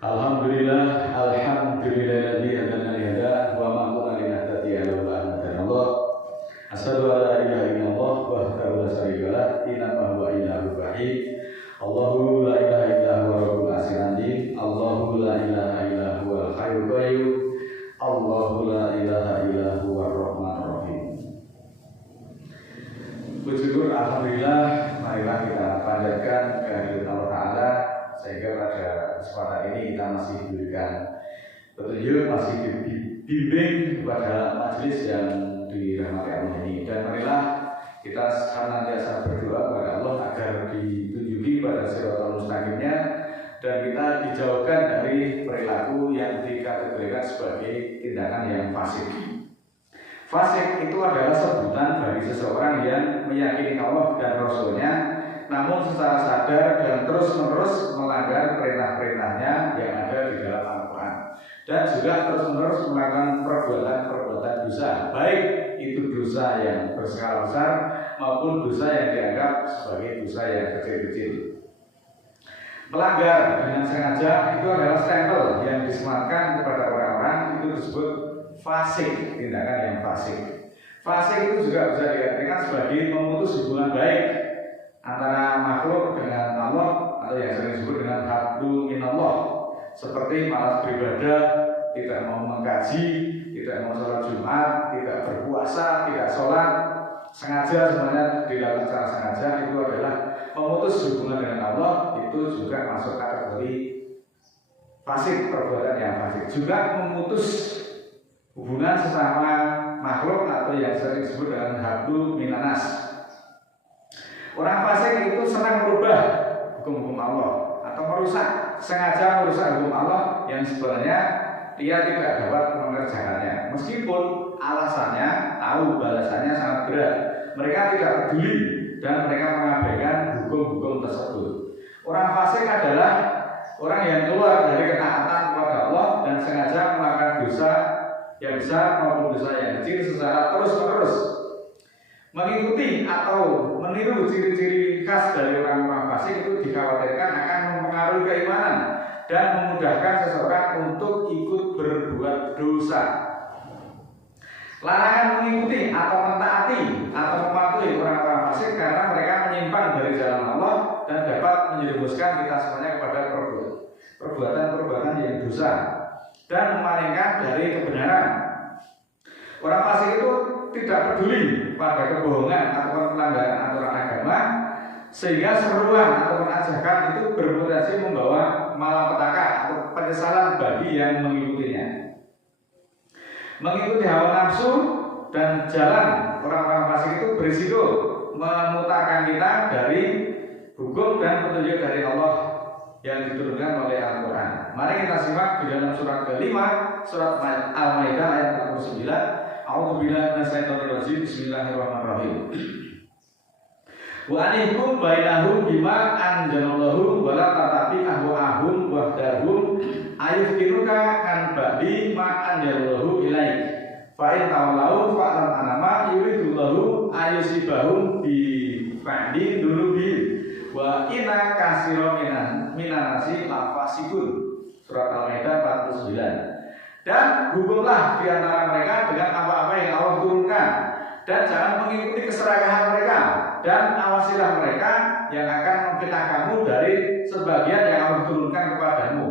Alhamdulillah, alhamdulillahilladzi hadana li hada wa ma kunna linahtadiya laula an hadana Allah. Asyhadu an la ilaha illallah wahdahu la syarika lah, innahu huwa ilahul wahid. Allahu la ilaha illa huwa rabbul asyrandi. Allahu la ilaha illa huwal hayyul qayyum. Allahu la ilaha illa huwar rahmanur rahim. Bersyukur alhamdulillah, marilah kita panjatkan kehadirat Allah Ta'ala sehingga pada kesempatan ini kita masih diberikan petunjuk, masih dibimbing kepada majelis yang dirahmati Allah ini. Dan marilah kita senantiasa berdoa kepada Allah agar ditunjuki pada siratal mustaqimnya dan kita dijauhkan dari perilaku yang dikategorikan sebagai tindakan yang fasik. Fasik itu adalah sebutan bagi seseorang yang meyakini Allah dan Rasulnya, namun secara sadar dan terus-menerus melanggar perintah-perintahnya yang ada di dalam Al-Quran, dan juga terus-menerus melakukan perbuatan-perbuatan dosa, baik itu dosa yang berskala besar maupun dosa yang dianggap sebagai dosa yang kecil-kecil. Melanggar dengan sengaja itu adalah stempel yang disematkan kepada orang-orang, itu disebut fasik, tindakan yang fasik. Fasik itu juga bisa diartikan sebagai memutus hubungan baik antara makhluk dengan Allah, atau yang sering disebut dengan hablum minallah, seperti malas beribadah, tidak mau mengkaji, tidak mau sholat Jumat, tidak berpuasa, tidak sholat, sengaja semuanya dilakukan secara sengaja, itu adalah memutus hubungan dengan Allah, itu juga masuk kategori fasik, perbuatan yang fasik. Juga memutus hubungan sesama makhluk atau yang sering disebut dengan hablum minanas. Orang fasik itu senang merubah hukum-hukum Allah atau sengaja merusak hukum Allah yang sebenarnya dia tidak dapat mengerjakannya, meskipun alasannya tahu balasannya sangat berat. Mereka tidak peduli dan mereka mengabaikan hukum-hukum tersebut. Orang fasik adalah orang yang keluar dari ketaatan kepada Allah dan sengaja melakukan dosa yang besar maupun dosa yang kecil secara terus-menerus, mengikuti atau meniru ciri-ciri khas dari orang-orang fasik itu dikhawatirkan akan mempengaruhi keimanan dan memudahkan seseorang untuk ikut berbuat dosa. Larangan mengikuti atau mentaati atau mematuhi orang-orang fasik karena mereka menyimpang dari jalan Allah dan dapat menjerumuskan kita semuanya kepada perbuatan-perbuatan yang dosa dan memalingkan dari kebenaran. Orang fasik itu tidak peduli pada kebohongan atau pelanggaran aturan agama, sehingga seruan atau ajakan itu berpotensi membawa malapetaka atau penyesalan bagi yang mengikutinya. Mengikuti hawa nafsu dan jalan orang-orang fasik itu berisiko memutarkan kita dari hukum dan petunjuk dari Allah yang diturunkan oleh Al-Quran. Mari kita simak di dalam surat kelima, surat Al-Maidah ayat 49. A'udzubillahi minasyaitonir rajim. Bismillahirrahmanirrahim. Wa anihkum bainahum bima anzalallahu wa la tatabi ahwa'ahum wahdahum ayuftinuka an ba'di ma anzalallahu ilaik. Fa in tawallau fa'lam anama yuridullahu ayusibahum bi ba'di dunubi wa inna katsira minanasi lafasikun. Surat Al-Maidah 49. Dan hukumlah di antara mereka dengan apa-apa yang Allah turunkan, dan jangan mengikuti keserakahan mereka, dan awasilah mereka yang akan memfitnah kamu dari sebagian yang Allah turunkan kepadamu.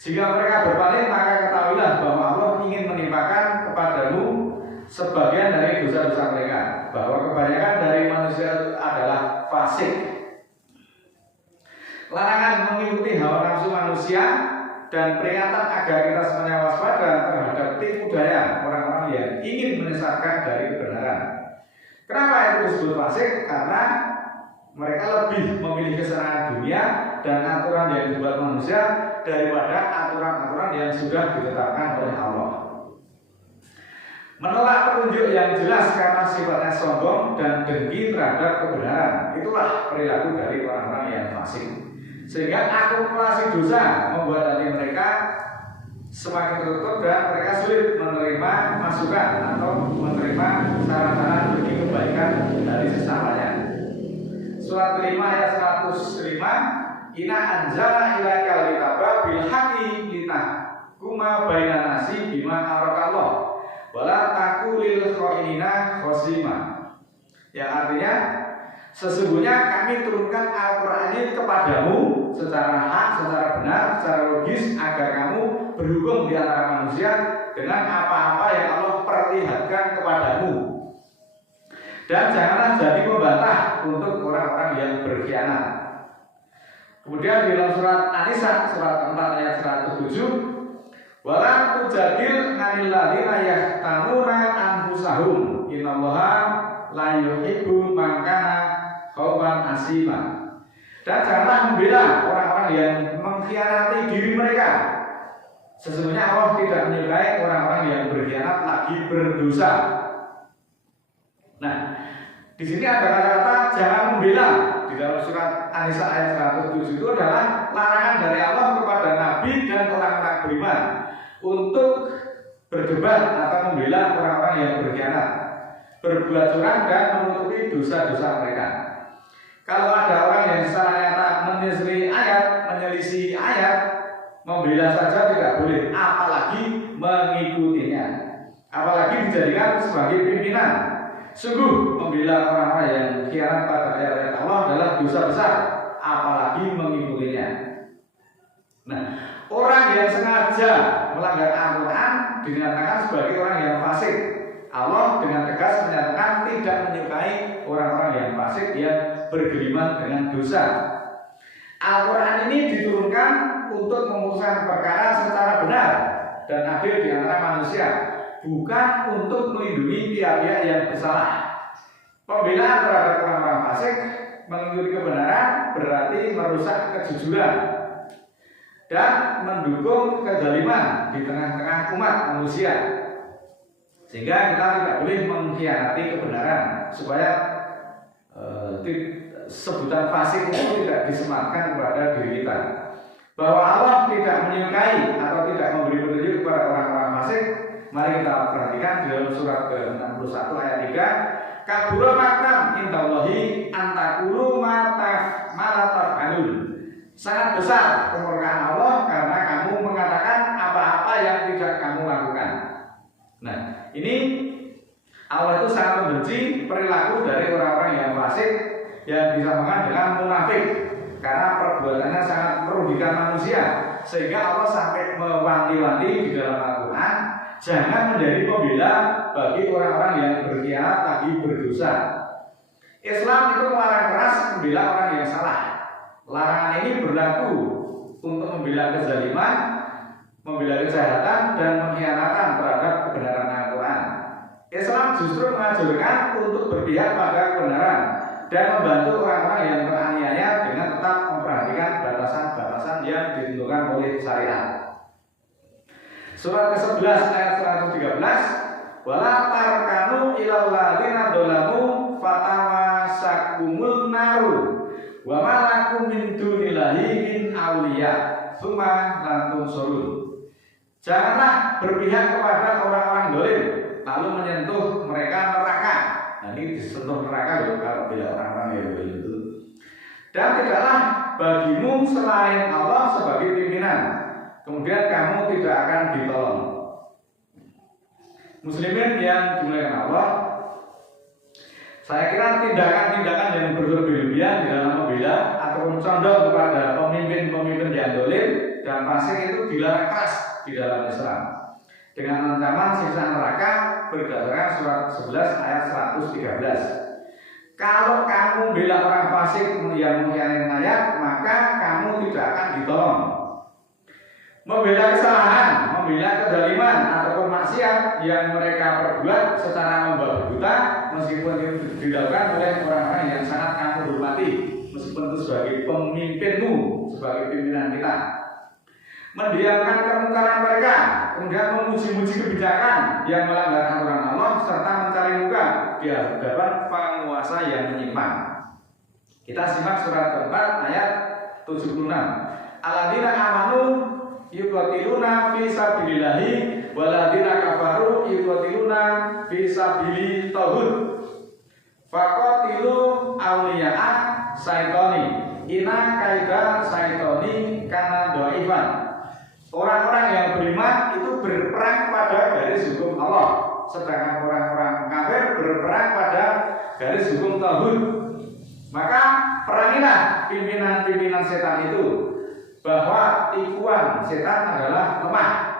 Jika mereka berpaling, maka ketahuilah bahwa Allah ingin menimpakan kepadamu sebagian dari dosa-dosa mereka, bahwa kebanyakan dari manusia adalah fasik. Larangan mengikuti hawa nafsu manusia dan peringatan agar kita semuanya waspada terhadap tipu daya orang-orang yang ingin menyesatkan dari kebenaran. Kenapa itu disebut fasik? Karena mereka lebih memilih kesenangan dunia dan aturan yang dibuat manusia daripada aturan-aturan yang sudah ditetapkan oleh Allah. Menolak petunjuk yang jelas karena sifatnya sombong dan dengki terhadap kebenaran, itulah perilaku dari orang-orang yang fasik. Sehingga akumulasi dosa membuat hati mereka semakin tertutup dan mereka sulit menerima masukan atau menerima saran-saran bagi kebaikan dari sesamanya. Surat 5 ayat 105, inna anzalna ilaikal kitaba bil haqqi litahkuma bainan nasi bima arakallah wala taqulil khainina khosima. Yang artinya sesungguhnya kami turunkan Al-Quran ini kepadamu secara hak, secara benar, secara logis agar kamu berhukum di antara manusia dengan apa-apa yang Allah perlihatkan kepadamu. Dan janganlah jadi pembantah untuk orang-orang yang berkhianat. Kemudian di dalam surat An-Nisa surat 4 ayat 107, wala tujadil 'anil ladzina yahtanuna anfusahum innallaha la yuhibbu man kana khawfan asima. Dan janganlah membela orang-orang yang mengkhianati diri mereka. Sesungguhnya Allah tidak menyukai orang-orang yang berkhianat lagi berdosa. Nah, di sini ada kata-kata jangan membela. Di dalam surat An-Nisa ayat 107 itu adalah larangan dari Allah kepada Nabi dan orang-orang beriman untuk berdebat atau membela orang-orang yang berkhianat, berbuat curang dan menutupi dosa-dosa mereka. Kalau ada orang yang secara nyata menyelisih ayat, membela saja tidak boleh, apalagi mengikutinya, apalagi dijadikan sebagai pimpinan. Sungguh membela orang-orang yang khianat pada ayat-ayat Allah adalah dosa besar, apalagi mengikutinya. Nah, orang yang sengaja melanggar Al-Quran dinyatakan sebagai orang yang fasik. Allah dengan tegas menyatakan tidak menyukai orang-orang yang fasik yang bergelimang dengan dosa. Al-Quran ini diturunkan untuk memutuskan perkara secara benar dan adil di antara manusia, bukan untuk melindungi pihak-pihak yang bersalah. Pembelaan terhadap orang-orang fasik mengikuti kebenaran berarti merusak kejujuran dan mendukung kezaliman di tengah-tengah umat manusia. Sehingga kita tidak boleh mengkhianati kebenaran supaya sebutan fasik itu tidak disematkan kepada diri kita. Bahwa Allah tidak menyukai atau tidak memberi petunjuk kepada orang-orang fasik, mari kita perhatikan di dalam surat ke-61 ayat 3, kabura maktam indallahi antakulu ma la taf'alun. Sangat besar kemurkaan Allah karena kamu mengatakan apa-apa yang tidak kamu lakukan. Nah, ini Allah itu sangat membenci perilaku dari orang-orang yang fasik yang disamakan dengan munafik karena perbuatannya sangat merugikan manusia, sehingga Allah sampai mewanti-wanti di dalam Al-Quran jangan menjadi pembela bagi orang-orang yang berkhianat lagi berdosa. Islam itu melarang keras membela orang yang salah. Larangan ini berlaku untuk membela kezaliman, membela kejahatan dan pengkhianatan terhadap kebenaran Al-Quran. Islam justru mengajarkan untuk berpihak pada kebenaran dan membantu orang-orang yang teraniaya dengan tetap memperhatikan batasan-batasan yang ditentukan oleh syariat. Surat ke-11 ayat 113, wala tarkanu ilal ladzina dzalamu fatamasakumul naru wa ma lakum min dunillahi min awliya tsumma la tunsurun. Janganlah berpihak kepada orang-orang zalim lalu menyentuh mereka neraka. Nah, ini disentuh neraka loh kalau bila orang-orang yang zalim itu. Dan tidaklah bagimu selain Allah sebagai pimpinan, kemudian kamu tidak akan ditolong. Muslimin yang dimuliakan Allah, saya kira tindakan-tindakan yang berlebihan di dalam membela atau condong kepada pemimpin-pemimpin yang zalim dan fasik itu dilarang keras di dalam Islam dengan ancaman siksa neraka berdasarkan surat 11 ayat 113. Kalau kamu bela orang fasik yang mengkhianati ayat, maka kamu tidak akan ditolong. Membela kesalahan, membela kezaliman ataupun maksiat yang mereka perbuat secara membabi buta, meskipun itu dilakukan oleh orang-orang yang sangat kamu hormati, meskipun itu sebagai pemimpinmu, sebagai pimpinan kita. Mendiamkan kemungkaran mereka, kemudian memuji-muji kebijakan yang melanggar aturan Allah, serta mencari muka di hadapan penguasa yang menyimpang. Kita simak surat keempat ayat 76. Alladzina amanu yuqatiluna fi sabilillahi walladzina kafaru yuqatiluna fi sabili taghut. Faqatilu awliya'a syaitoni. Inna kaida syaitoni kana dhaifan. Orang-orang yang beriman itu berperang pada garis hukum Allah, sedangkan orang-orang kafir berperang pada garis hukum tauhid. Maka perangilah pimpinan-pimpinan setan itu bahwa tipuan setan adalah lemah.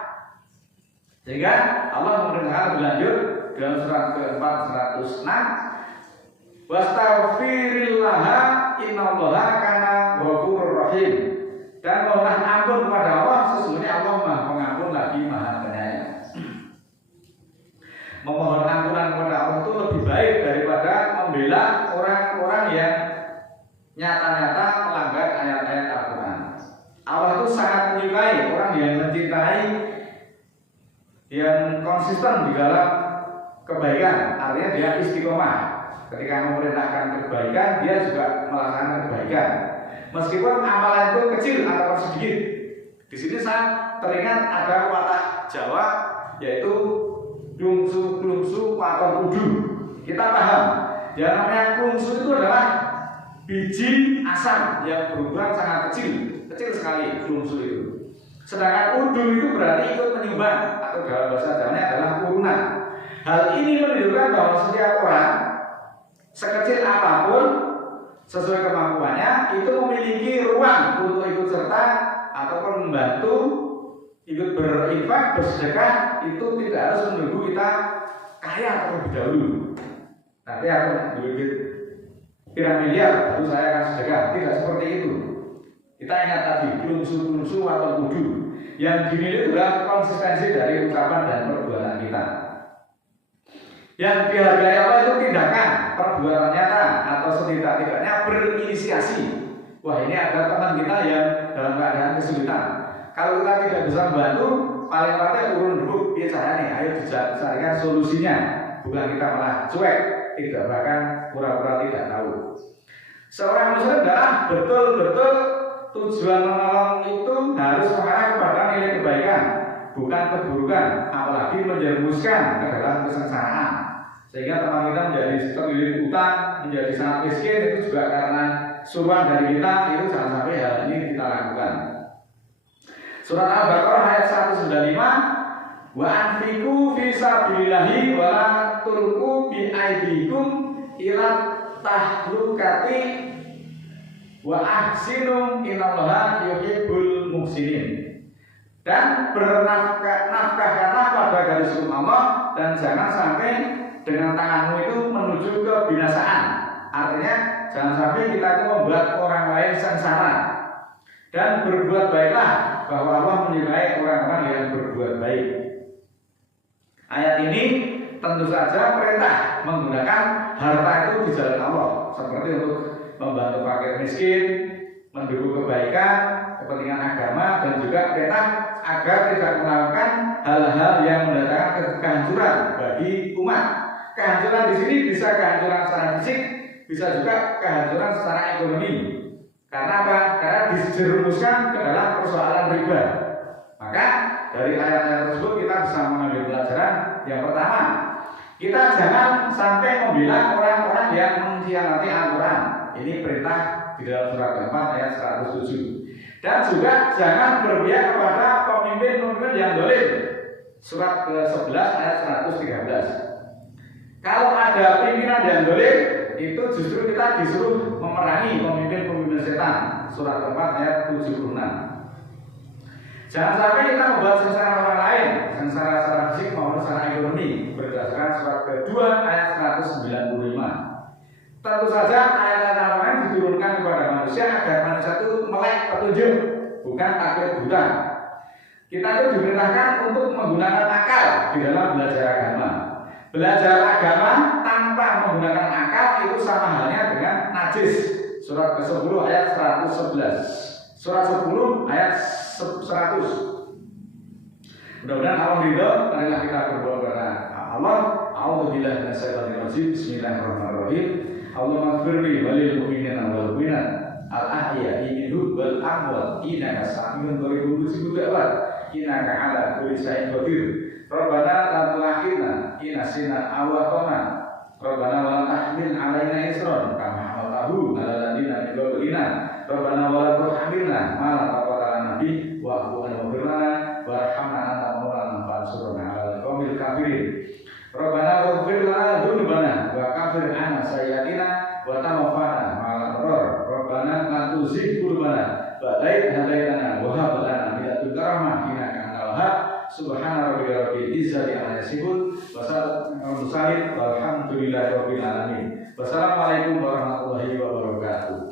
Sehingga Allah memerintahkan lebih lanjut dalam surat keempat 106, wastaghfirillaha innallaha kana ghafurur rahim. Dan mohonlah ampun kepada Allah, sesungguhnya Allah Maha Pengampun lagi Maha Penyayang. Memohon ampunan kepada Allah itu lebih baik daripada membela orang-orang yang nyata-nyata melanggar ayat-ayat Al-Quran. Allah itu sangat menyukai orang yang mencintai, yang konsisten di dalam kebaikan. Artinya dia istiqomah. Ketika memerintahkan kebaikan, dia juga melaksanakan kebaikan. Meskipun amalan itu kecil atau sedikit. Di sini saya teringat ada pepatah Jawa yaitu klungsu waton udu. Kita paham, yang namanya klungsu itu adalah biji asam yang berukuran sangat kecil sekali klungsu itu. Sedangkan udu itu berarti ikut menyumbang atau dalam bahasa Jawanya adalah urunan. Hal ini menunjukkan bahwa setiap orang sekecil apapun sesuai kemampuannya itu memiliki ruang untuk ikut serta ataupun membantu, ikut berinfak, bersedekah. Itu tidak harus menunggu kita kaya terlebih dahulu. Nanti aku duit pirang miliar lalu saya akan sedekah. Tidak seperti itu. Kita ingat tadi klungsu atau kudu. Yang dinilai adalah konsistensi dari ucapan dan perbuatan kita. Yang dihargai Allah itu tindakan, perbuatan nyata atau setidak-tidaknya berinisiasi. Wah, ini ada teman kita yang dalam keadaan kesulitan. Kalau kita tidak bisa membantu, paling urun dulu, biasanya nih, ayo dicarikan solusinya. Bukan kita malah cuek, tidak bahkan pura-pura tidak tahu. Seorang muslim adalah betul-betul tujuan menolong itu harus mengarah kepada nilai kebaikan, bukan keburukan, apalagi menjerumuskan ke dalam kesengsaraan. Sehingga teman kita menjadi terlilit utang, menjadi sangat miskin, itu juga karena suruhan dari kita. Itu jangan sampai hal ini kita lakukan. Surat Al-Baqarah ayat 195, wa anfiqu fi sabilillahi wa la tulqu bi aydikum ila tahlukati wa ahsinu innallaha yuhibbul muhsinin. Dan bernafkahkanlah pada garis hukum Allah, dan jangan sampai dengan tanganmu itu menuju kebinasaan. Artinya jangan sampai kita itu membuat orang lain sengsara. Dan berbuat baiklah, bahwa Allah menyukai orang-orang yang berbuat baik. Ayat ini tentu saja perintah menggunakan harta itu di jalan Allah, seperti untuk membantu fakir miskin, mendukung kebaikan, kepentingan agama, dan juga perintah agar tidak melakukan hal-hal yang mendatangkan kehancuran bagi umat. Kehancuran di sini bisa kehancuran secara fisik, bisa juga kehancuran secara ekonomi. Karena apa? Karena dijerumuskan ke dalam persoalan riba. Maka dari ayat-ayat tersebut kita bisa mengambil pelajaran. Yang pertama, kita jangan sampai membela orang-orang yang mengkhianati Al-Quran. Ini perintah di dalam surat keempat ayat 107. Dan juga jangan berpihak kepada pemimpin-pemimpin yang dolim. Surat ke-11 ayat 113. Kalau ada pimpinan yang dolim, itu justru kita disuruh memerangi pemimpin-pemimpin setan. Surat keempat ayat 76. Jangan sampai kita membuat sengsara orang lain, sengsara secara fisik maupun secara ekonomi, berdasarkan surat kedua ayat 195. Tentu saja ayat-ayat Al-Quran diturunkan kepada manusia agar manusia itu melek petunjuk, bukan takut buta. Kita itu diperintahkan untuk menggunakan akal di dalam belajar agama. Belajar agama tanpa menggunakan akal itu sama halnya dengan najis. Surat ke-10 ayat 111. Surat 10 ayat 100. Mudah-mudahan Allah ridho. Marilah kita berdoa kepada Allah. A'udzubillahi minasyaitonir rajim. Bismillahirrahmanirrahim. Allahumma ighfirli walil mu'minina wal mu'minat al-ahya'i minhum wal amwat innaka sami'un qaribun mujibud da'wat innaka 'ala kulli syai'in qadir. Rabbana la tu'akhidna in nasina aw akhtana. Rabbana wa la tahmil 'alaina isran kama hamaltahu 'alal ladzina min dzunubina Rabbana wa la tuhammilna ma la taqata lana bihi wa'fu 'anna waghfir lana warhamna anta maulana fansurna 'alal qaumil kafirin. Rabbana waghfir lana dzunubana wa kaffir 'anna sayyi'atina wa tawaffana ma'al abrar. Rabbana la tuzigh qulubana ba'da idh hadaytana wa hab lana min ladunka rahmah innaka antal wahhab. Subhana rabbika rabbil izzati amma yasifun wa salamun alal mursalin walhamdulillahi rabbil alamin. Wassalamualaikum warahmatullahi wabarakatuh.